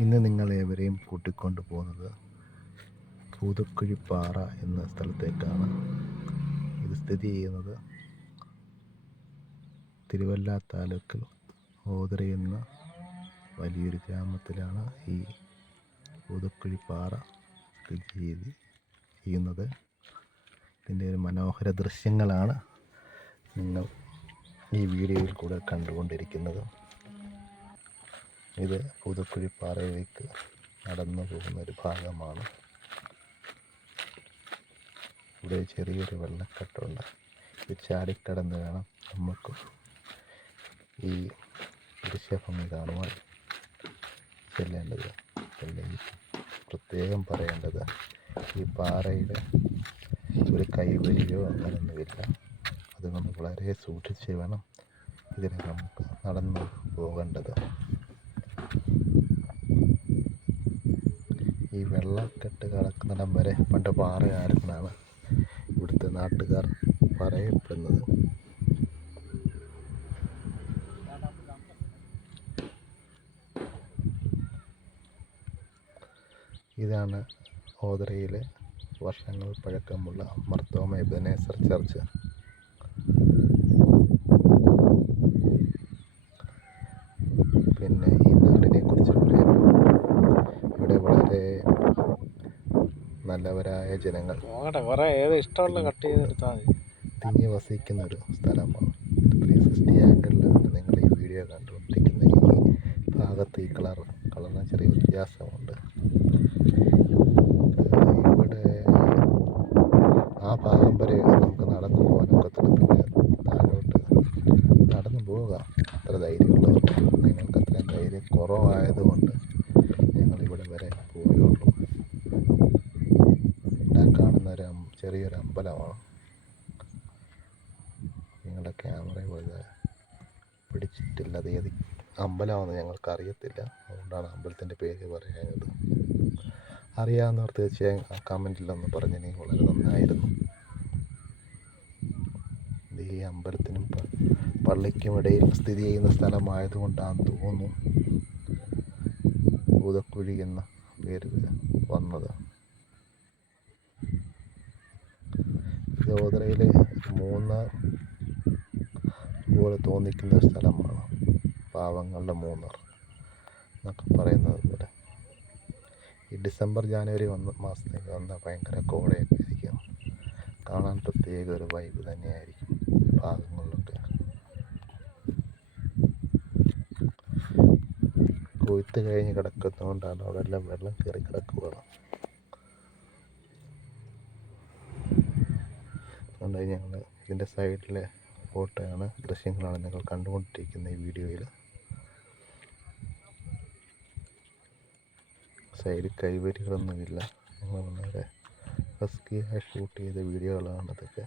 ഇന്ന് നിങ്ങളേവരെയും കൂട്ടിക്കൊണ്ടു പോകുന്നത് പൂതക്കുഴിപ്പാറ എന്ന സ്ഥലത്തേക്കാണ്. ഇത് സ്ഥിതി ചെയ്യുന്നത് തിരുവല്ല താലൂക്കിൽ ഓതറ എന്ന വലിയൊരു ഗ്രാമത്തിലാണ് ഈ പൂതക്കുഴിപ്പാറ സ്ഥിതി ചെയ്യുന്നത്. ഇതിൻ്റെ ഒരു മനോഹര ദൃശ്യങ്ങളാണ് നിങ്ങൾ ഈ വീഡിയോയിൽ കൂടെ കണ്ടുകൊണ്ടിരിക്കുന്നത്. ഇത് പൂതക്കുഴിപ്പാറയിലേക്ക് നടന്നു പോകുന്ന ഒരു ഭാഗമാണ്. ഇവിടെ ചെറിയൊരു വെള്ളക്കെട്ടുണ്ട്. ഇത് ചാടിക്കടന്ന് വേണം നമുക്ക് ഈ ദൃശ്യഭംഗി കാണുവാൻ ചെല്ലേണ്ടത്. അല്ലെങ്കിൽ പ്രത്യേകം പറയേണ്ടത്, ഈ പാറയുടെ ഒരു കൈവരിയോ അങ്ങനെയൊന്നുമില്ല. അതുകൊണ്ട് വളരെ സൂക്ഷിച്ച് വേണം ഇതിനെ നമുക്ക് നടന്നു പോകേണ്ടത്. ഈ വെള്ളക്കെട്ട് കടക്കുന്നിടം വരെ പണ്ട് പാറയായിരുന്നാണ് ഇവിടുത്തെ നാട്ടുകാർ പറയപ്പെടുന്നത്. ഇതാണ് ഓതറയിലെ വർഷങ്ങൾ പഴക്കമുള്ള മർത്തോമ എബനേസർ ചർച്ച്. പിന്നെ ഈ നാടിനെ കുറിച്ച് പറയുമ്പോൾ ഇവിടെ വളരെ നല്ലവരായ ജനങ്ങൾ തിങ്ങി വസിക്കുന്ന ഒരു സ്ഥലമാണ്. 360 ആംഗിളിലാണ് നിങ്ങൾ ഈ വീഡിയോ കണ്ടുകൊണ്ടിരിക്കുന്നത്. ഈ ഭാഗത്ത് ഈ കളറിന് ചെറിയ വ്യത്യാസമുണ്ട്. ഇവിടെ ആ ഭാഗം വരെ നമുക്ക് നടന്നു പോകാനൊക്കത്തില്ല. പിന്നെ താഴോട്ട് നടന്നു പോകാം അത്ര ധൈര്യമുള്ളവർക്ക്. നിങ്ങൾക്ക് അത്രയും ധൈര്യം കുറവായതുകൊണ്ട് ഞങ്ങളിവിടെ വരെ പോയുള്ളൂ. കാണുന്ന ചെറിയൊരു അമ്പലമാണ്. നിങ്ങളുടെ ക്യാമറ പോലെ പിടിച്ചിട്ടില്ല. അത് ഏത് അമ്പലമാണെന്ന് ഞങ്ങൾക്ക് അറിയത്തില്ല. അതുകൊണ്ടാണ് അമ്പലത്തിൻ്റെ പേര് പറയാഞ്ഞത്. അറിയാവുന്നവർ തീർച്ചയായും ആ കമൻറ്റിലൊന്ന് പറഞ്ഞെങ്കിൽ വളരെ നന്നായിരുന്നു. ഇത് ഈ അമ്പലത്തിനും പള്ളിക്കും ഇടയിൽ സ്ഥിതി ചെയ്യുന്ന സ്ഥലമായതുകൊണ്ടാണെന്ന് തോന്നുന്നു പൂതക്കുഴി എന്ന പേര് വന്നത്. ഇത് ഓതറയിലെ മൂന്നാർ പോലെ തോന്നിക്കുന്ന സ്ഥലമാണ്. പാവങ്ങളുടെ മൂന്നാർ എന്നൊക്കെ പറയുന്നത് പോലെ. ഈ ഡിസംബർ ജാനുവരി മാസത്തേക്ക് വന്നാൽ ഭയങ്കര കോടയൊക്കെ ആയിരിക്കും. കാണാൻ പ്രത്യേക ഒരു വൈബ് തന്നെയായിരിക്കും ഈ ഭാഗങ്ങളിലൊക്കെ. കൊയ്ത്ത് കഴിഞ്ഞ് കിടക്കുന്നതുകൊണ്ടാണ് അവിടെ എല്ലാം വെള്ളം കയറി കിടക്കുകയാണ്. അതുകൊണ്ട് ഞങ്ങൾ ഇതിൻ്റെ സൈഡിലെ ഫോട്ടോയാണ്, ദൃശ്യങ്ങളാണ് നിങ്ങൾ കണ്ടുകൊണ്ടിരിക്കുന്ന ഈ വീഡിയോയിൽ. സൈഡിൽ കൈവരികളൊന്നുമില്ല. ഞങ്ങൾ വളരെ റിസ്കിയായി ഷൂട്ട് ചെയ്ത വീഡിയോകളാണ് അതൊക്കെ.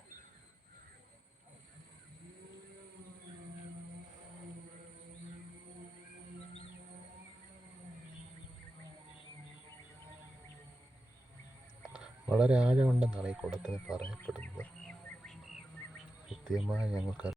വളരെ ആഴമുണ്ടെന്നാണ് ഈ കുളത്തിന് പറയപ്പെടുന്നത്. കൃത്യമായി ഞങ്ങൾക്ക്